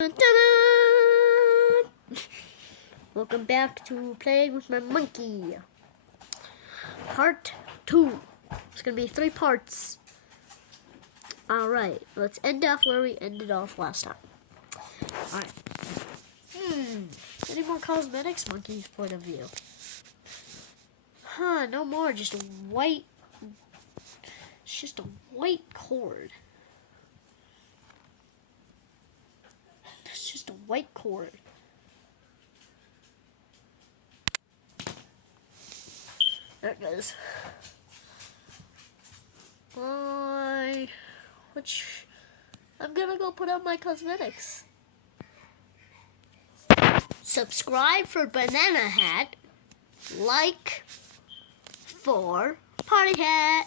Ta-da! Welcome back to Playing with My Monkey. Part 2. It's going to be 3 parts. Alright, let's end off where we ended off last time. Alright. Any more cosmetics? Monkey's point of view. No more. Just a white... It's just a white cord. It's just a white cord. There it goes. I'm gonna go put on my cosmetics. Subscribe for Banana Hat. Like for Party Hat.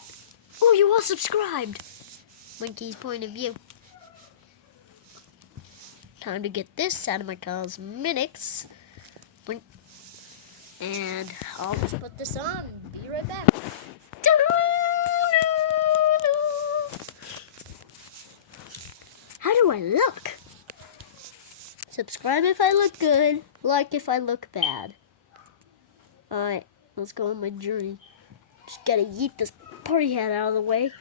Oh, you all subscribed. Monkey's point of view. Time to get this out of my cosmetics. Blink. And I'll just put this on and be right back. How do I look? Subscribe if I look good. Like if I look bad. Alright, let's go on my journey. Just gotta yeet this party hat out of the way.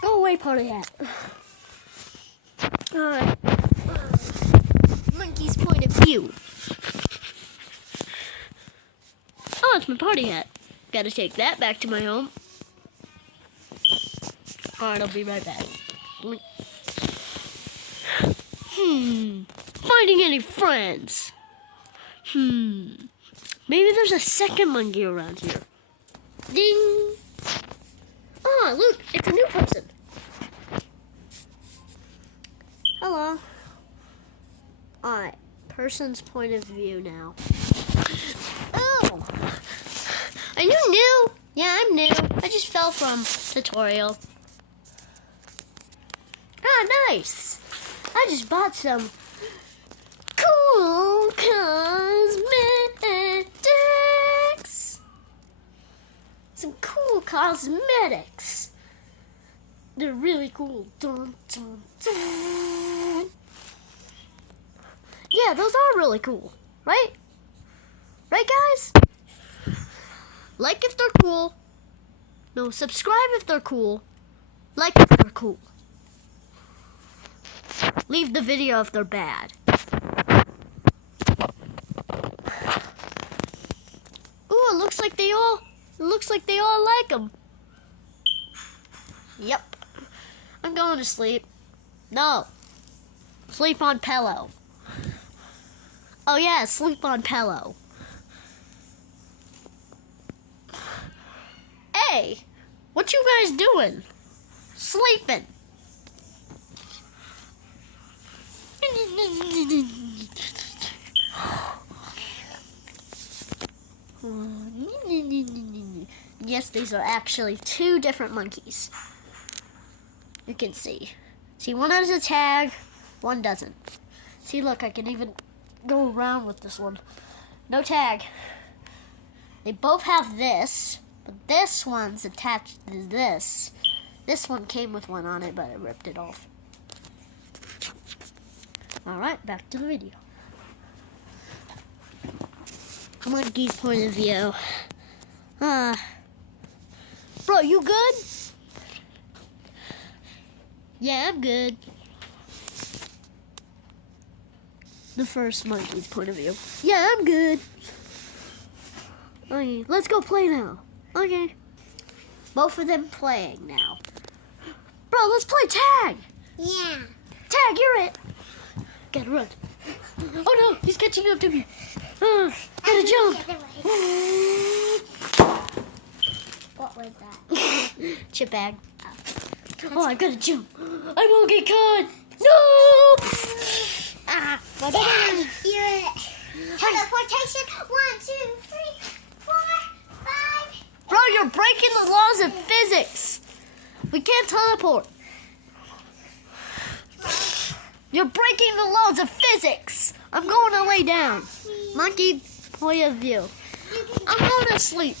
Go away, party hat. Alright. Monkey's point of view. Oh, it's my party hat. Gotta take that back to my home. Alright, I'll be right back. Finding any friends? Maybe there's a second monkey around here. Ding! Oh, look, it's a new person. Hello. Alright, person's point of view now. Oh! Are you new? Yeah, I'm new. I just fell from tutorial. Ah, nice! I just bought some cool cosmetics. Some cool cosmetics. They're really cool. Dun, dun, dun. Yeah, those are really cool, right? Right, guys? Like if they're cool. No, subscribe if they're cool. Like if they're cool. Leave the video if they're bad. Ooh, it looks like they all like them. Yep. I'm going to sleep. No. Sleep on pillow. Oh yeah, sleep on pillow. Hey, what you guys doing? Sleeping. Yes, these are actually 2 different monkeys. You can see. See, one has a tag, one doesn't. See, look, I can even go around with this one. No tag. They both have this, but this one's attached to this. This one came with one on it, but I ripped it off. Alright, back to the video. Monkey's point of view. Bro, you good? Yeah, I'm good. The first monkey's point of view. Yeah, I'm good. Okay, let's go play now. Okay. Both of them playing now. Bro, let's play tag. Yeah. Tag, you're it. Gotta run. Oh no, he's catching up to me. Gotta jump. What was that? Chip bag. Oh, I gotta jump. I won't get caught. No! You're it. Teleportation. 1, 2, 3, 4, 5. Bro, you're breaking the laws of physics. We can't teleport. You're breaking the laws of physics. I'm going to lay down. Monkey point of view. I'm going to sleep.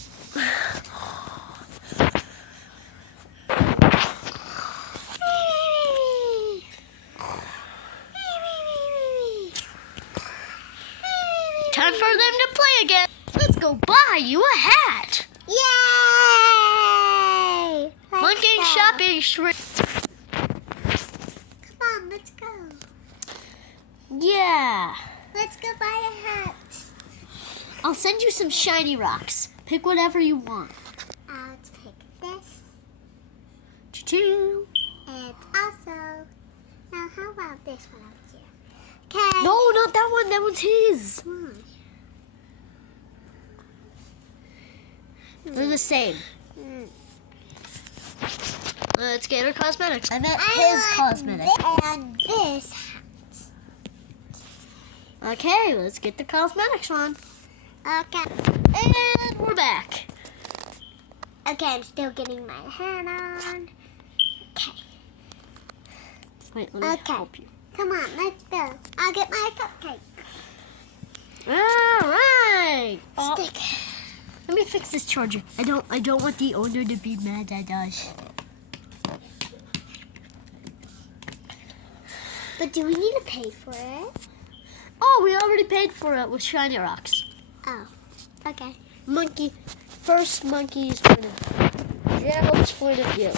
time for them to play again. Let's go buy you a hat. Yay! Monkey Let's go. shopping shrimp. Come on, let's go. Yeah. Let's go buy a hat. I'll send you some shiny rocks. Pick whatever you want. I'll take this. Choo-choo. And also, now how about this one over here? Okay. No, not that one. That one's his. Come on. They're the same. Mm. Let's get her cosmetics. I meant I his want cosmetics. this and this hat. Okay, let's get the cosmetics on. Okay. And we're back. Okay, I'm still getting my hat on. Okay. Wait, let me Okay. help you. Come on, let's go. I'll get my cupcake. All right. Stick. Let me fix this charger. I don't want the owner to be mad at us. But do we need to pay for it? Oh, we already paid for it with shiny rocks. Oh, okay. First monkey's point of view. Gerald's point of view.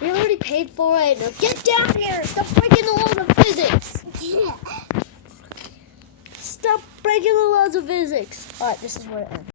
We already paid for it. Now get down here. Stop breaking the laws of physics. Stop breaking the laws of physics. All right, this is where it ends.